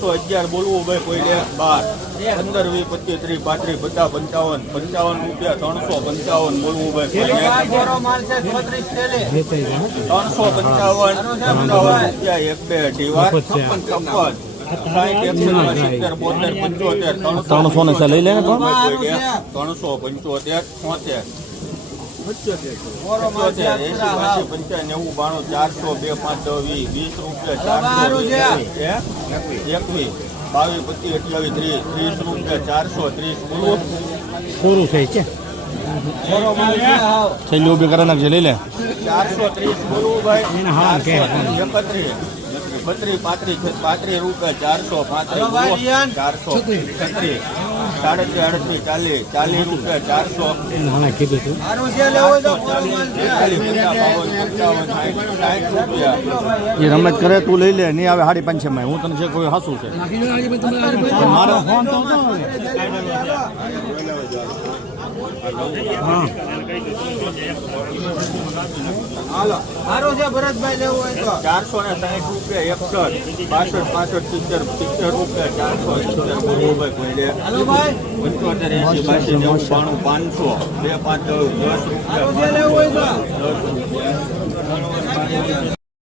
અગિયાર બોલવું ભાઈ કોઈ બાર પંદર વી પચીસ ત્રીસ પાંત્રીસ પચાસ પંચાવન પંચાવન રૂપિયા ત્રણસો પંચાવન બોલવું ભાઈ ત્રણસો પંચાવન પંચાવન રૂપિયા એક બે અઢી વાર છપ્પન છપ્પન ત્રણસો ને લઈ લે ત્રણસો પંચોતેર છોતેર. નેવું બાણું ચારસો બે પાંચ વીસ વીસ રૂપિયા ચારસો એકવીસ બાવીસ પચીસ અઠ્યાવીસ ત્રીસ ત્રીસ રૂપિયા ચારસો ત્રીસ પૂરું પૂરું થઈ છે થેલી ઊભી કરી નાખજે લઈ લે. ચારસો ત્રીસ ભાઈ. એકત્રીસ. બત્રીસ પાંત્રીસ પાંત્રીસ રૂપિયા ચારસો પાંત્રીસ ચારસો. છત્રીસ સાડત્રીસ આડત્રીસ ચાલીસ. ચાલીસ રૂપિયા ચારસો. એ રમત કરે તું લઈ લે નહીં આવે સાડી પાંચસો માં. હું તને જે કોઈ હાસું છે. મારો ફોન તો હતો હોય તો. ચારસો ને સાઠ રૂપિયા એકસઠ પાસઠ પાસઠ સિત્તેર સિત્તેર રૂપિયા ચારસો સિત્તેર ભાઈ કોઈ લે. પંચોતેર એસી બાસી નેવું બાણું પાંચસો. બે પાંચ દસ દસ રૂપિયા દસ રૂપિયા.